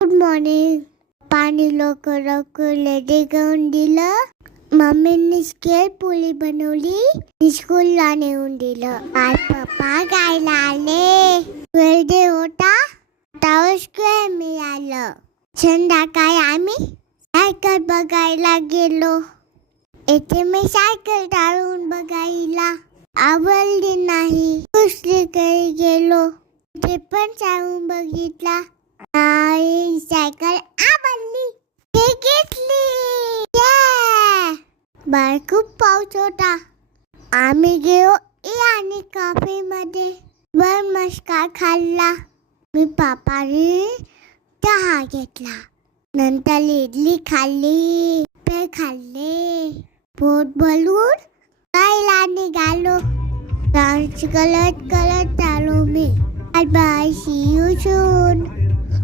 Good morning. पाणी लवकर लवकर लेटे घेऊन दिलं. मम्मीने स्केल पोळी बनवली. स्कूलला नेऊन दिलं. काल पप्पा गायला आले. वेळडे होता. टावर स्क्वेअर मिळालं. संध्याकाळी आम्ही सायकल बघायला गेलो. इथे मी सायकल टाळून बघायला आवडली नाही. दुसरीकडे गेलो. ते पण चालून बघितला. नाही, सायकल आवडली. ते घेतली. बाहेर खूप पाऊस होता. आम्ही गेलो आणि कॅफेमध्ये मस्का खाल्ला. मी पापाने चहा घेतला. नंतर इडली खाल्ली. पे खाल्ले. पोट भरून खायला निघालो. डान्स करत करत चालू मी. Bye bye, see you soon.